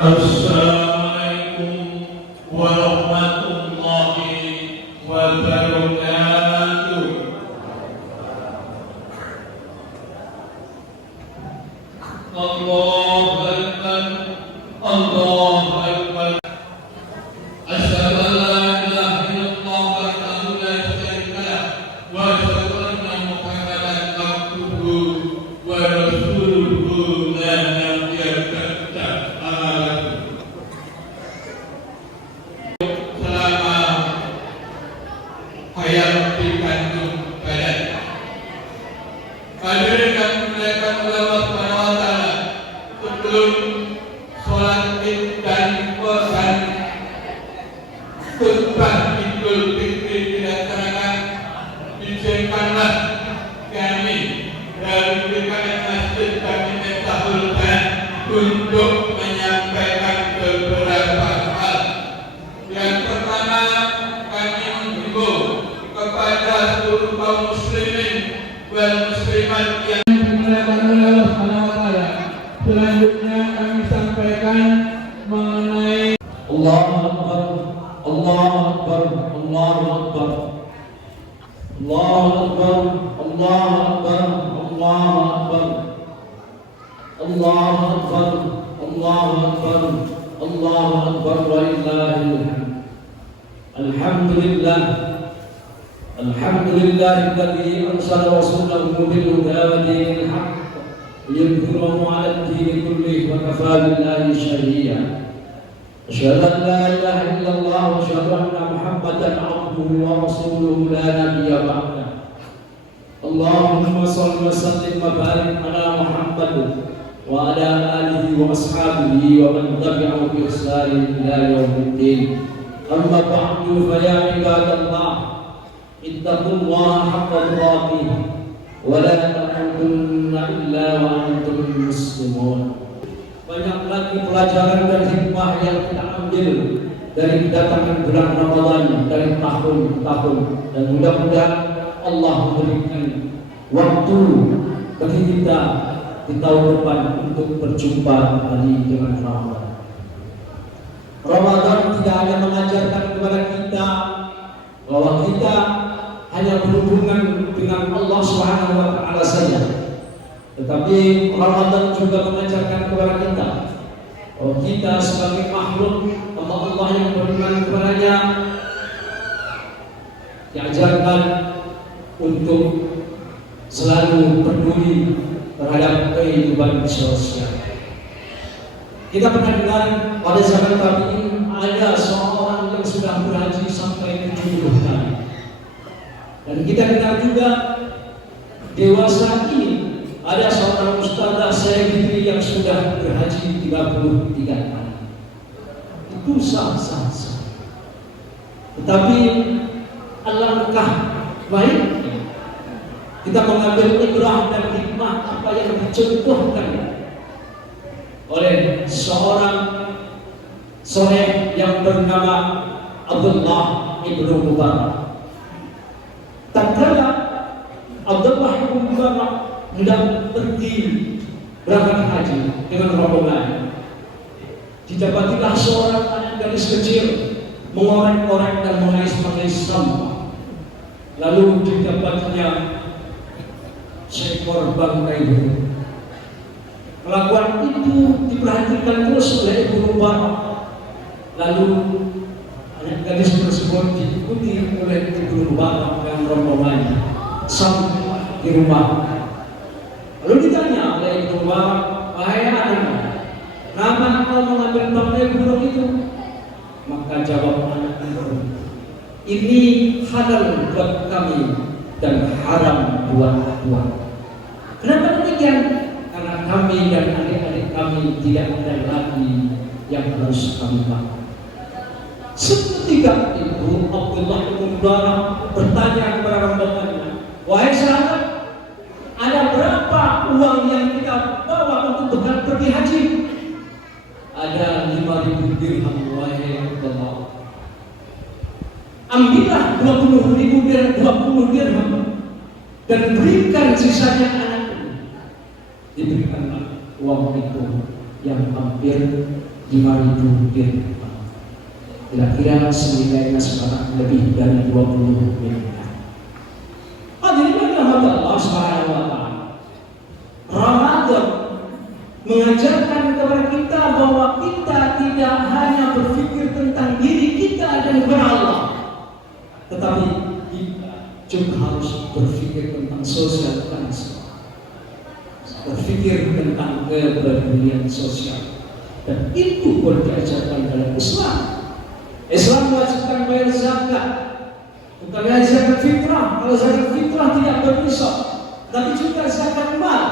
Assalamualaikum warahmatullahi wabarakatuh. Allahu Akbar, Allahu Akbar. Asyhadu an la ilaha illallah wahdahu la syarika lah wa asyhadu anna Muhammadan abduhu wa rasuluhu la nabiyya ba'dahu. Selama hayat dikandung badan, hadirin dan muliakan Allah Subhanahu wa taala, sebelum sholat Id dan khutbah Idul Fitri dilaksanakan, izinkanlah kami dari PKS Masjid kami Miftahul-Bayan untuk menyampaikan beberapa hal. Yang pertama, kami menghimbau kepada seluruh kaum muslimin wal muslimat yang dimuliakan oleh Allah Subhanahu wa taala. Selanjutnya kami sampaikan mengenai Allahu Akbar, Allahu Akbar, Allahu Akbar, Allahu Akbar, Allahu Akbar, Allahu Akbar, Allahu Akbar, Allahu Akbar, Allahu Akbar, walillahil hamd. Alhamdulillah, alhamdulillahilladzi arsala rasulahu bil huda wa dinil haqq liyudhhirahu 'ala ad-din kullihi wa kafaa billahi shahida. Asyhadu an la ilaha illallah wa asyhadu anna Muhammadan 'abduhu wa rasuluhu la nabiyya ba'dahu. Allahumma shalli wa sallim wa barik ala Muhammad wa ala alihi wa ashabihi wa man tabi'ahu bi ihsan ila yaumiddin. Amma ba'du, fa ya ibadallah, ittaqullaha haqqa tuqatih wa la tamutunna illa wa antum muslimun. Banyak lagi pelajaran dan hikmah yang kita ambil dari kedatangan bulan Ramadan dari tahun ke tahun, dan mudah-mudahan Allah memberikan waktu bagi kita di tahun depan untuk berjumpa lagi dengan Ramadan. Ramadan tidak hanya mengajarkan kepada kita bahwa kita hanya berhubungan dengan Allah Subhanahu wa taala saja, tetapi Ramadan juga mengajarkan kepada kita bahwa kita sebagai makhluk Allah yang beriman kepadanya diajarkan untuk selalu peduli terhadap kehidupan sosial. Kita pernah dengar pada zaman tabi'in ada seorang yang sudah berhaji sampai 70 kali. Dan kita dengar juga dewasa ini ada seorang ustazah selebriti yang sudah berhaji 33 kali. Itu sah-sah. Tetapi alangkah baiknya kita mengambil ibrah dan hikmah apa yang dicontohkan oleh seorang soleh yang bernama Abdullah ibnu Mubarak. Tatkala Abdullah ibnu Mubarak hendak pergi berangkat haji dengan rombongan, didapatilah seorang anak gadis kecil mengorek-orek dan mengais-ngais sampah. Lalu didapatnya seekor bangkai burung. Kelakuan itu diperhatikan terus oleh Ibnu Mubarak. Lalu anak gadis tersebut diikuti oleh Ibnu Mubarak dan rombongannya sampai di rumah. Lalu ditanya oleh Ibnu Mubarak, "Wahai anak, kenapa kau mengambil bangkai burung itu?" Maka jawab anak itu, "Ini halal buat kami dan haram buat Tuhan." Kenapa demikian? Karena kami dan adik-adik kami tidak ada lagi yang harus kami makan. Seketika itu Abdullah bin Mubarak bertanya kepada rombongannya, "Wahai sahabat, ada berapa uang yang kita bawa untuk bekal pergi haji?" "Ada 5.000 dirham, wahai Abdullah." "Ambillah 20 dirham dan berikan sisanya anakku." Diberikanlah uang itu yang hampir 5.000 dirham. Kira-kira senilainya sekarang lebih dari 20 miliar. Hadirin yang Allah Subhanahu wa taala, Ramadan mengajarkan kepada kita bahwa kita tidak hanya berpikir tentang diri kita dan kepada Allah, tetapi kita juga harus berpikir tentang sosial bangsa, berpikir tentang kepedulian sosial, dan itu pun diajarkan dalam Islam. Islam mewajibkan bayar zakat, bukan hanya zakat fitrah. Kalau zakat fitrah tidak berpisah, tapi juga zakat mal.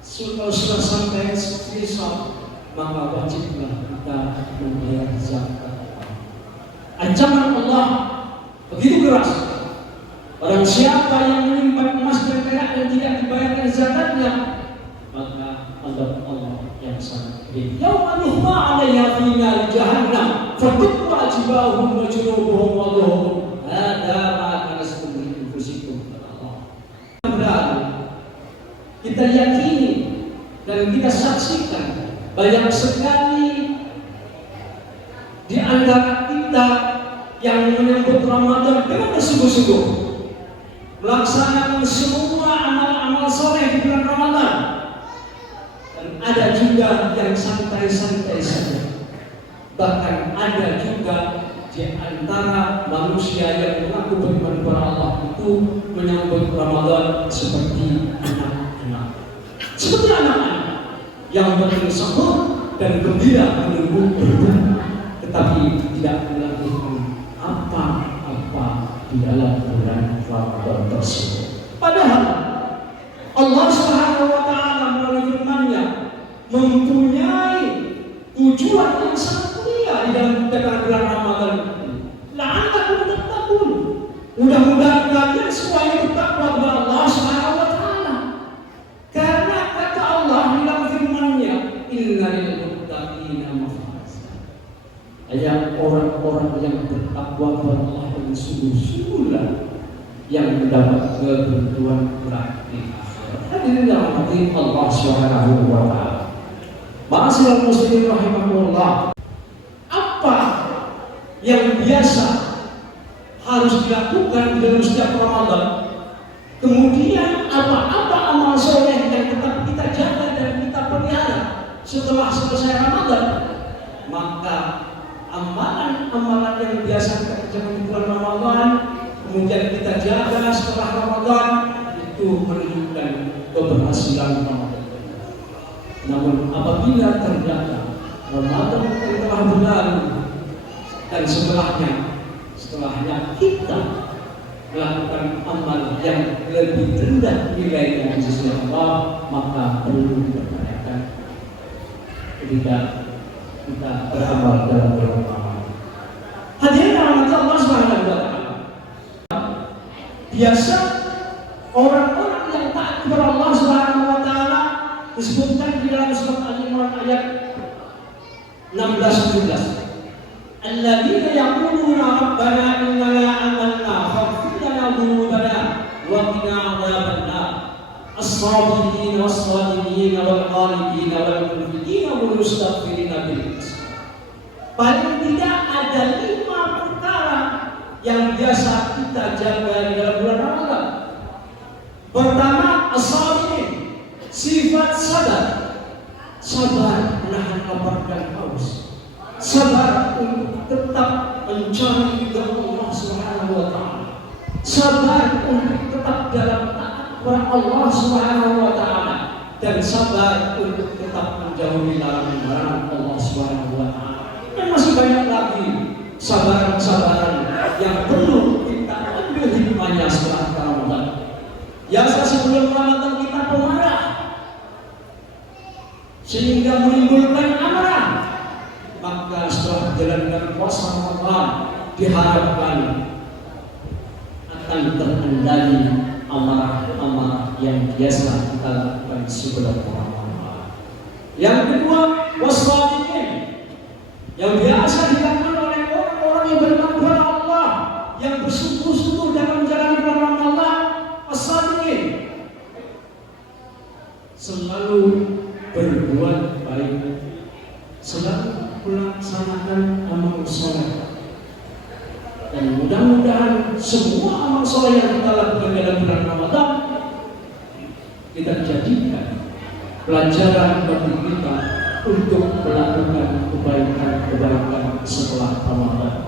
Kalau sudah sampai nisab, maka wajiblah kita membayar zakat. Ancaman Allah begitu keras. Barang siapa yang menyimpan emas dan perak dan tidak dibayarkan zakatnya, maka azab Allah yang sangat pedih. Yauma yuhma 'alaiha fi nar jahannam fatukwa jibahum wa junubuhum wa dhuhurum hadza ma kanastum li anfusikum. Kita yakini dan kita saksikan banyak sekali di antara kita yang menyambut Ramadan dengan bersungguh-sungguh, melaksanakan semua amal-amal soleh di bulan Ramadan. Dan ada juga yang santai-santai saja. Bahkan ada juga di antara manusia yang mengaku beriman kepada Allah itu menyambut Ramadan seperti anak-anak. Seperti anak-anak yang bersahur dan gembira menunggu berbuka, tetapi tidak melakukan apa-apa di dalam bulan Ramadan tersebut. Padahal Allah Subhanahu wa taala melalui firman-Nya mempunyai tujuan yang sangat mulia di dalam bulan Ramadan. La'allakum tattaqun. Mudah-mudahan kalian semuanya bertakwa kepada Allah Subhanahu wa taala. Karena kata Allah di dalam firman-Nya, "Innal muttaqina mafaza." Ayat orang-orang yang bertakwa kepada Allah dengan sungguh-sungguh yang mendapat keberuntungan kelak di akhirat. Hadirin yang dirahmati Allah Subhanahu wa taala. Ma'asyiral muslimin rahimakumullah. Apa yang biasa harus dilakukan di dalam setiap Ramadan? Kemudian apa-apa amal soleh yang tetap kita jaga dan kita pelihara setelah selesai Ramadan? Maka amalan-amalan yang biasa kita kerjakan di bulan Ramadan kemudian kita jaga setelah Ramadan, itu menunjukkan keberhasilan Ramadan. Namun apabila ternyata Ramadan yang telah berlalu dan setelahnya kita melakukan amal yang lebih rendah nilainya di sisi Allah, maka perlu dipertanyakan ketika kita beramal dalam bulan Ramadan. Hadirin rahmat Allah Subhanahu wa taala. Biasa orang-orang yang taat kepada Allah Subhanahu wa taala disebutkan di dalam surat Al-Imran Imran ayat 16-17. Alladzina yaquluna rabbana innana amanna faghfir lana dhunubana wa qina adzabannar. As-sabirin was-sadiqin wal-qanitin wal-munfiqin wal-mustaghfirin bil asar. Paling tidak ada 5 perkara yang biasa kita jaga di dalam bulan Ramadan. Pertama, as-sabirin, sifat sabar. Sabar menahan lapar dan haus. Sabar untuk tetap mencari ridha Allah Subhanahu wa taala. Sabar untuk tetap dalam taat kepada Allah Subhanahu wa taala dan sabar untuk tetap menjauhi larangan Allah Subhanahu wa taala. Dan masih banyak lagi sabaran-sabaran yang perlu kita ambil hikmahnya setelah Ramadan. Biasa sebelum Ramadan kita pemarah sehingga menimbulkan amarah. Maka setelah menjalankan puasa Ramadan diharapkan akan terkendali amarah-amarah yang biasa kita lakukan sebelum Ramadan. Yang kedua, wassabiqin, yang biasa dilakukan oleh orang-orang yang beriman kepada Allah, yang bersungguh-sungguh dalam menjalani bulan Ramadan. As-sabiqin selalu berbuat baik, selalu melaksanakan amal soleh, dan mudah-mudahan semua amal soleh yang kita lakukan dalam bulan Ramadan kita jadikan pelajaran bagi kita untuk melakukan kebaikan-kebaikan setelah Ramadan.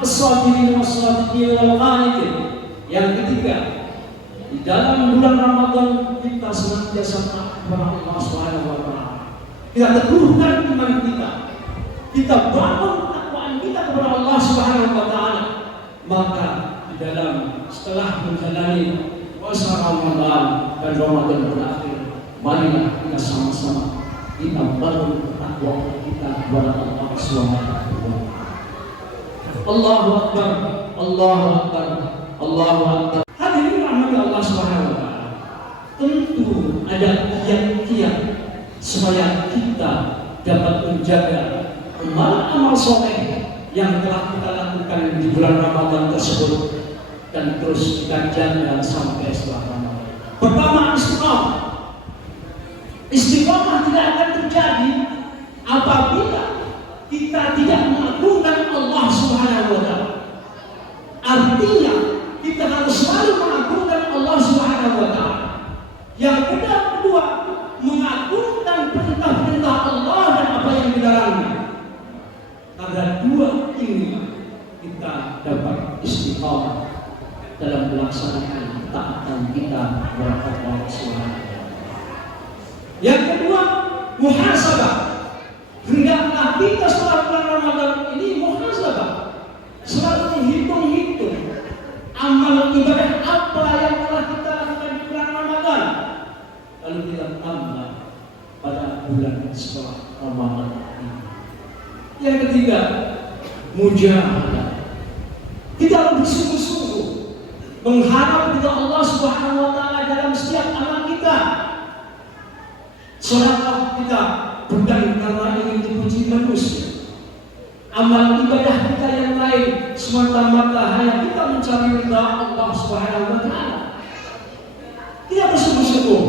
As-sabirin was-sadiqin wal-qanitin. Yang ketiga, di dalam bulan Ramadan kita senantiasa taat kepada Allah Subhanahu wa taala. Kita teguhkan iman kita bangun takwaan kita kepada Allah Subhanahu wa taala. Maka di dalam setelah menjalani puasa Ramadan dan Ramadan berakhir, marilah kita sama-sama kita bangun takwaan kita kepada Allah Subhanahu wa taala. Allahu akbar, Allahu akbar, Allahu akbar. Hadirin rahmati Allah Subhanahu wa taala. Tentu ada kiat-kiat supaya kita dapat menjaga amal-amal soleh yang telah kita lakukan di bulan Ramadan tersebut dan terus kita jaga sampai setelah Ramadan. Pertama, istiqamah. Istiqamah tidak akan terjadi apabila kita tidak mengagungkan Allah Subhanahu wa taala. Artinya kita harus selalu mengagungkan Allah Subhanahu wa taala. Yang kedua, mengagungkan perintah-perintah Allah dan apa yang dilarangnya. Karena dua ini kita dapat istiqamah dalam melaksanakan taatan kita kepada Allah Subhanahu. Yang kedua, muhasabah. Hendaklah kita setelah bulan Ramadan ini muhasabah, selalu menghitung-hitung amal ibadah apa yang telah kita lakukan di bulan Ramadan, lalu kita tambah pada bulan setelah Ramadan ini. Yang ketiga, mujahadah. Kita harus bersungguh-sungguh mengharap kepada Allah Subhanahu wa taala dalam setiap amal kita. Sedekah kita bukan karena ingin dipuji manusia. Amal ibadah kita yang lain semata-mata hanya kita mencari ridha Allah Subhanahu wa taala. Kita bersungguh-sungguh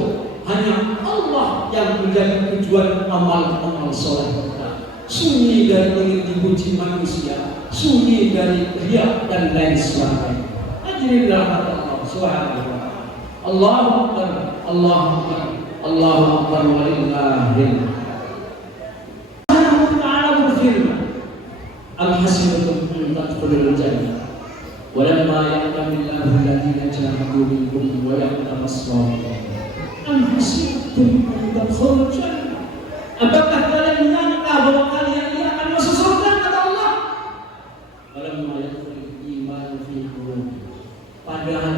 hanya Allah yang menjadi tujuan amal-amal soleh kita. Sunyi dari ingin dipuji manusia, sunyi dari riya dan lain sebagainya. Hadirinlah Allah Subhanahu wa taala. Allahu akbar, Allahu akbar, Allahu akbar walillahil am hasibatum an tadkhulul jannah walamma ya'lamillahu alladhina jahadu minkum wa ya'lamu as-sabirin. Am hasibatum an tadkhulul jannah, apakah kalian menyangka bahwa kalian ini akan masuk surga, kata Allah? Walamma yadkhulul iman fi qulubikum, padahal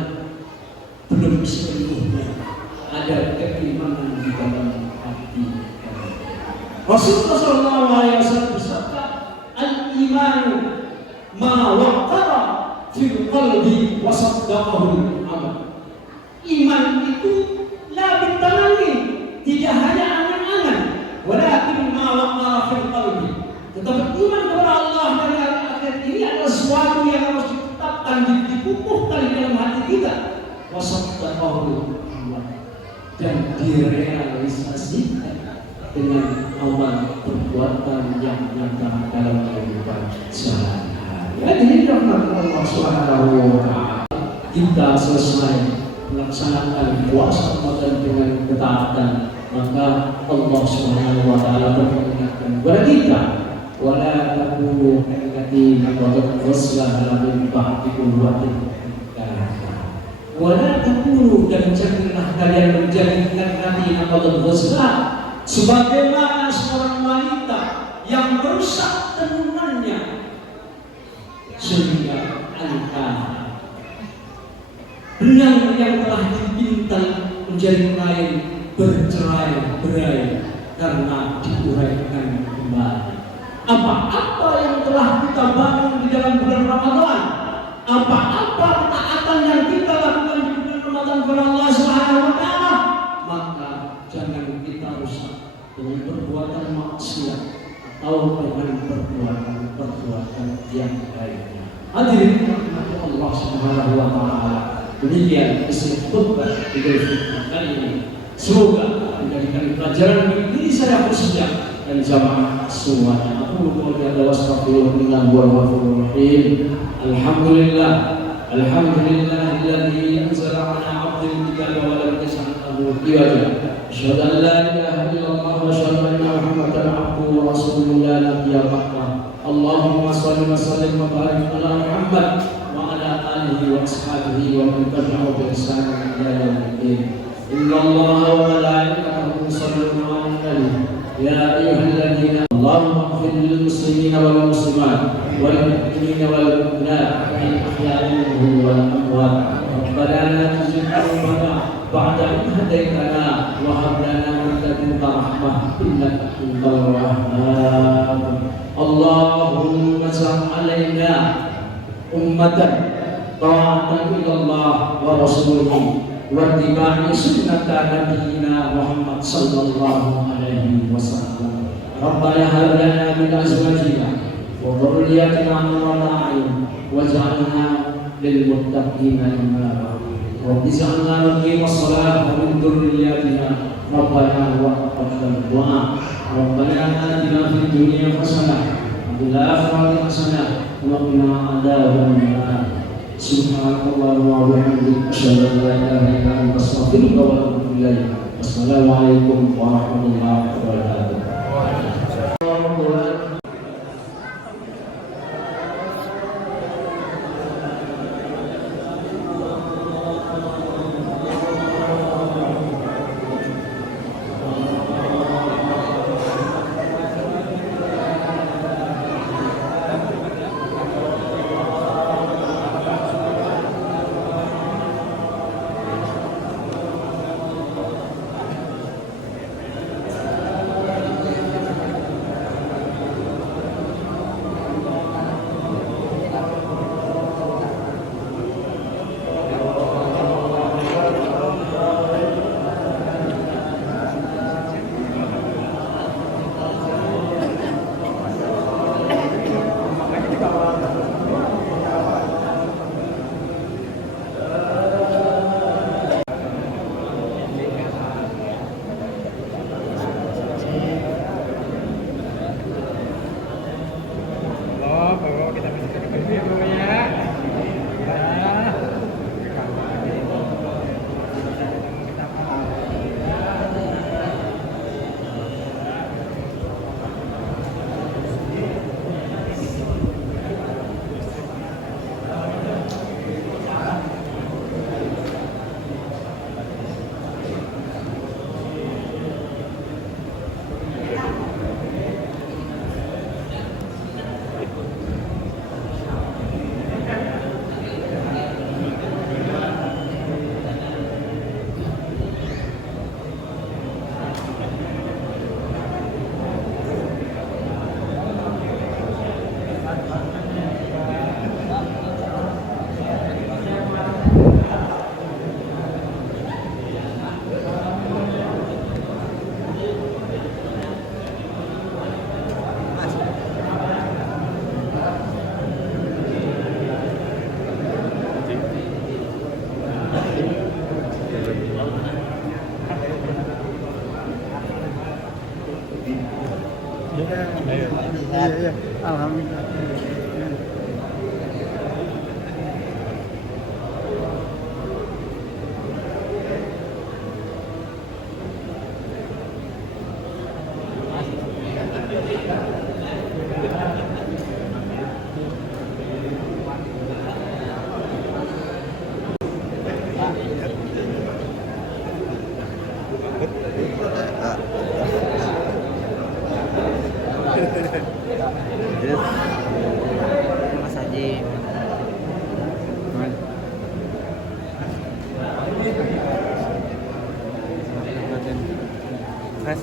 belum sepenuhnya ada keimanan di dalam hati. Rasulullah SAW bersabda, al-imanu ma waqara fil qalbi wa saddaqahu al-amal. Iman itu la bitamani, tidak hanya angan-angan, walakin Tetapi iman kepada Allah dan hari akhir ini adalah sesuatu yang harus ditetapkan, dikukuhkan di dalam hati kita. Wasaddaqahu dan direalisasikan dengan amal perbuatan yang nyata dalam kehidupan sehari-hari. Jadi rahmat Allah Subhanahu wa Ta'ala, kita selesai melaksanakan puasa Ramadan dengan ketaatan, maka Allah Subhanahu wa Ta'ala mengingatkan kepada kita, wala takunu kallati naqadat ghusla min ba'di quwwatin, wala takunu, dan janganlah kalian menjadikan Nabi naqadat ghusla sebagaimana seorang wanita yang merusak tenunannya sehingga antara benang yang telah dipintal menjadi kain bercerai-berai karena diuraikan kembali. Apa-apa yang telah kita bangun di dalam bulan Ramadan, apa-apa ketaatan yang kita lakukan di bulan Ramadan kepada Allah Subhanahu wa Ta'ala, maka jangan kita rusak dengan perbuatan maksiat atau dengan perbuatan yang lainnya. Hadirin rahmat Allah Subhanahu wa Ta'ala, demikian isi khutbah Idul Fitri kali ini. Semoga menjadikan pelajaran bagi diri saya khususnya dan jamaah semuanya. Aku kemudian adalah astagfirullah wal ghafurur rahim. Alhamdulillah, alhamdulillahilladzi anzala ala 'abdihi al-kitaba wa lam yaj'al lahu iwaja. Asyhadu an la ilaha illallah wa asyhadu anna Muhammadan 'abduhu wa rasuluhu la nabiyya ba'dahu. Allahumma shalli wa sallim wa barik ala Muhammad wa ala alihi wa ashabihi wa man tabi'ahum bi ihsan ila yaumil. Inna Allaha wa malaikatahu yusalluna 'alan nabi. Ya ayyuhalladzina Allahumma ighfir lil muslimina wal muslimat wal mu'minina wal mu'minat al-ahya'i minhum wal amwat. Rabbana la tuzigh qulubana ba'da idh hadaytana wa hab lana min ladunka rahmah innaka antal wahhab. Allahumma ij'al 'alaina ummatan ta'atan ila Allah wa rasulihi wa ittiba'i sunnata nabiyyina Muhammad sallallahu alaihi wasallam. Rabbana hab lana min azwajina wa dhurriyyatina qurrata a'yun waj'alna lil muttaqina imama. Rabbi ij'alna muqimas shalah wa min dhurriyyatina rabbana wa taqabbal du'a. Rabbana atina fid dunya hasanah wa fil akhirati hasanah wa qina adzaban nar. Subhanallah wa bihamdihi asyhadu an la ilaha illa anta astaghfiruka wa atubu ilaik. Wassalamualaikum warahmatullahi wabarakatuh. Iya. Alhamdulillah. Mas Haji. Mas.